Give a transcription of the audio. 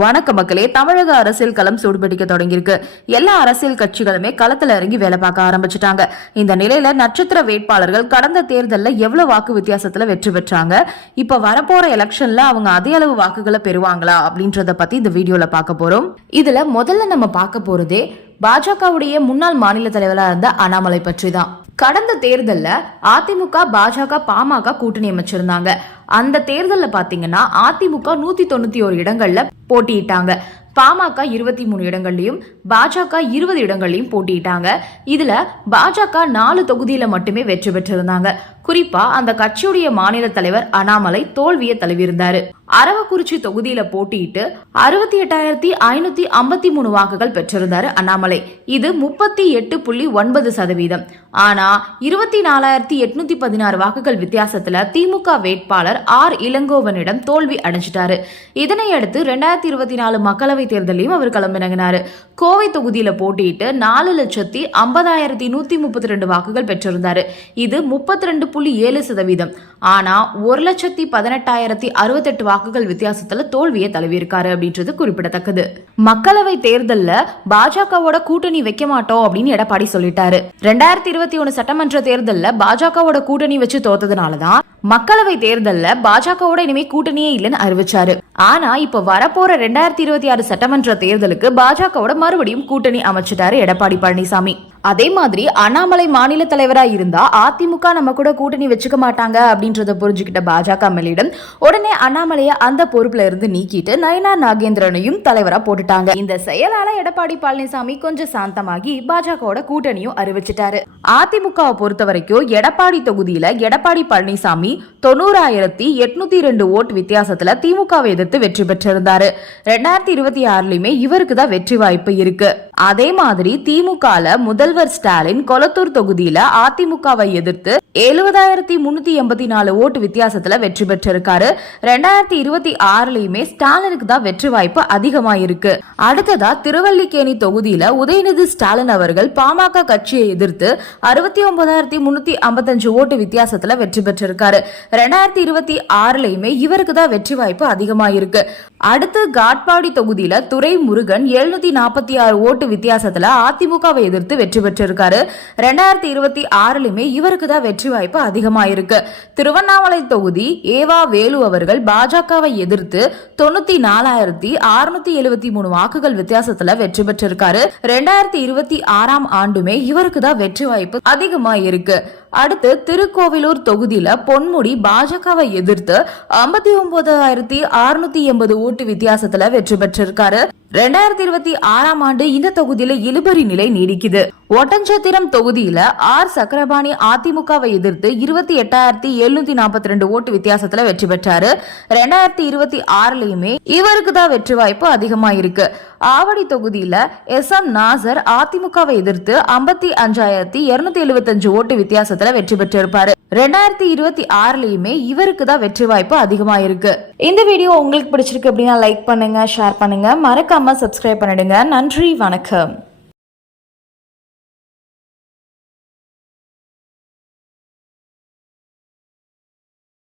வணக்க மக்களே தமிழக அரசியல் களம் சூடுபிடிக்க தொடங்கியிருக்கு. எல்லா அரசியல் கட்சிகளுமே களத்துல இறங்கி வேலை பார்க்க ஆரம்பிச்சிட்டாங்க. இந்த நிலையில நட்சத்திர வேட்பாளர்கள் கடந்த தேர்தலில் எவ்வளவு வாக்கு வித்தியாசத்துல வெற்றி பெற்றாங்க? இப்ப வரப்போற எலெக்ஷன்ல அவங்க அதே அளவு வாக்குகளை பெறுவாங்களா அப்படின்றத பத்தி இந்த வீடியோல பார்க்க போறோம். இதுல முதல்ல நம்ம பார்க்க போறதே பாஜகவுடைய முன்னாள் மாநில தலைவராக இருந்த அண்ணாமலை பற்றி தான் கடந்த தேர்தல்ல அதிமுக பாஜக பாமக கூட்டணி அமைச்சிருந்தாங்க. அந்த தேர்தல்ல பாத்தீங்கன்னா அதிமுக நூத்தி தொண்ணூத்தி ஒரு இடங்கள்ல போட்டியிட்டாங்க. பாமக இருபத்தி மூணு இடங்கள்லையும் பாஜக இருபது இடங்கள்லையும் போட்டியிட்டாங்க. இதுல பாஜக நாலு தொகுதியில மட்டுமே வெற்றி பெற்றிருந்தாங்க. குறிப்பா அந்த கட்சியுடைய மாநில தலைவர் அண்ணாமலை தோல்வியை தழுவியிருந்தாரு. அரவக்குறிச்சி தொகுதியில போட்டியிட்டு அறுபத்தி எட்டாயிரத்தி ஐநூத்தி ஐம்பத்தி மூணு வாக்குகள் பெற்றிருந்தாரு அண்ணாமலை. இது முப்பத்தி எட்டு புள்ளி ஒன்பது சதவீதம். ஆனா இருபத்தி நாலாயிரத்தி எட்நூத்தி பதினாறு வாக்குகள் வித்தியாசத்துல திமுக வேட்பாளர் ஆர். இளங்கோவனிடம் தோல்வி அடைஞ்சிட்டாரு. இதனை அடுத்து ரெண்டாயிரத்தி இருபத்தி நாலு மக்களவை தேர்தலையும் அவர் களமிறங்கினாரு. கோவை தொகுதியில போட்டியிட்டு நாலு லட்சத்தி ஐம்பதாயிரத்தி நூத்தி முப்பத்தி ரெண்டு வாக்குகள் பெற்றிருந்தாரு. இது முப்பத்தி ரெண்டு புள்ளி ஏழு சதவீதம். ஆனா ஒரு லட்சத்தி பதினெட்டாயிரத்தி அறுபத்தெட்டு வாக்குகள் வித்தியாசத்துல தோல்வியை தழுவியிருக்காரு அப்படின்றது குறிப்பிடத்தக்கது. மக்களவை தேர்தல்ல பாஜகவோட கூட்டணி வைக்க மாட்டோம் அப்படின்னு எடப்பாடி சொல்லிட்டாரு. ரெண்டாயிரத்தி இருபத்தி ஒன்னு சட்டமன்ற தேர்தல்ல பாஜகவோட கூட்டணி வச்சு தோத்ததுனாலதான் மக்களவை தேர்தல்ல பாஜகவோட இனிமே கூட்டணியே இல்லைன்னு அறிவிச்சாரு. ஆனா இப்ப வரப்போற ரெண்டாயிரத்தி இருபத்தி ஆறு சட்டமன்ற தேர்தலுக்கு பாஜகவோட மறுபடியும் கூட்டணி அமைச்சிட்டாரு எடப்பாடி பழனிசாமி. அதே மாதிரி அண்ணாமலை மாநில தலைவராக இருந்தா அதிமுக நம்ம கூட கூட்டணி வச்சுக்க மாட்டாங்க அப்படின்றத புரிஞ்சுக்கிட்ட பாஜக மேலிடம் உடனே அண்ணாமலையை அந்த பொறுப்புல இருந்து நீக்கிட்டு நயனா நாகேந்திரனையும் தலைவராக போட்டுட்டாங்க. இந்த செயலால எடப்பாடி பழனிசாமி கொஞ்சம் சாந்தமாகி பாஜகவோட கூட்டணியும் அறிவிச்சிட்டாரு. அதிமுகவை பொறுத்த வரைக்கும் எடப்பாடி தொகுதியில எடப்பாடி பழனிசாமி தொண்ணூறாயிரத்தி எட்நூத்தி ரெண்டு ஓட் வித்தியாசத்துல திமுகவை எதிர்த்து வெற்றி பெற்றிருந்தாரு. ரெண்டாயிரத்தி இருபத்தி ஆறுலயுமே இவருக்கு தான் வெற்றி வாய்ப்பு இருக்கு. அதே மாதிரி திமுகல முதல்வர் ஸ்டாலின் கொளத்தூர் தொகுதியில அதிமுகவை எதிர்த்து எழுபதாயிரத்தி முன்னூத்தி எண்பத்தி நாலு ஓட்டு வித்தியாசத்துல வெற்றி பெற்றிருக்காரு. ரெண்டாயிரத்தி இருபத்தி ஆறுலயுமே ஸ்டாலினுக்கு தான் வெற்றி வாய்ப்பு அதிகமா இருக்கு அடுத்ததா திருவல்லிக்கேணி தொகுதியில உதயநிதி ஸ்டாலின் அவர்கள் பாமக கட்சியை எதிர்த்து அறுபத்தி ஒன்பதாயிரத்தி முன்னூத்தி ஐம்பத்தஞ்சு ஓட்டு வித்தியாசத்துல வெற்றி பெற்றிருக்காரு. ரெண்டாயிரத்தி இருபத்தி ஆறுலயுமே இவருக்கு தான் வெற்றி வாய்ப்பு அதிகமா இருக்கு அடுத்து காட்பாடி தொகுதியில துரை முருகன் எழுநூத்தி நாற்பத்தி ஆறு ஓட்டு வித்தியாசத்துல அதிமுகவை எதிர்த்து வெற்றி பெற்றிருக்காரு. ரெண்டாயிரத்தி இருபத்தி ஆறுலயுமே இவருக்கு தான் வெற்றி வாய்ப்பு அதிகமா இருக்கு திருவண்ணாமலை தொகுதி ஏவா வேலு அவர்கள் பாஜகவை எதிர்த்து தொண்ணூத்தி நாலாயிரத்தி அறுநூத்தி எழுபத்தி மூணு வாக்குகள் வித்தியாசத்துல வெற்றி பெற்றிருக்காரு. ரெண்டாயிரத்தி இருபத்தி ஆறாம் ஆண்டுமே இவருக்கு தான் வெற்றி வாய்ப்பு அதிகமா இருக்கு அடுத்து திருக்கோவிலூர் தொகுதியில பொன்முடி பாஜகவை எதிர்த்து ஐம்பத்தி ஒன்பதாயிரத்தி அறுநூத்தி எண்பது ஓட்டு வித்தியாசத்துல வெற்றி பெற்றிருக்காரு. ரெண்டாயிரத்தி இருபத்தி ஆறாம் ஆண்டு இந்த தொகுதியில இழுபறி நிலை நீடிக்குது. ஒட்டஞ்சத்திரம் தொகுதியில ஆர். சக்கரபாணி அதிமுகவை எதிர்த்து இருபத்தி எட்டாயிரத்தி எழுநூத்தி நாற்பத்தி ரெண்டு ஓட்டு வித்தியாசத்துல வெற்றி பெற்றாரு. ரெண்டாயிரத்தி இருபத்தி ஆறுலயுமே இவருக்கு தான் வெற்றி வாய்ப்பு அதிகமா இருக்கு ஆவடி தொகுதியில எஸ். எம். நாசர் அதிமுகவை எதிர்த்து ஐம்பத்தி அஞ்சாயிரத்தி இருநூத்தி எழுபத்தஞ்சு ஓட்டு வித்தியாசத்துல வெற்றி பெற்றிருப்பாரு. ரெண்டாயிரத்தி இருபத்தி ஆறுலயுமே இவருக்கு தான் வெற்றி வாய்ப்பு அதிகமா இருக்கு இந்த வீடியோ உங்களுக்கு பிடிச்சிருக்கு அப்படின்னா லைக் பண்ணுங்க ஷேர் பண்ணுங்க. மறக்காம சப்ஸ்கிரைப் பண்ணிடுங்க. நன்றி வணக்கம்.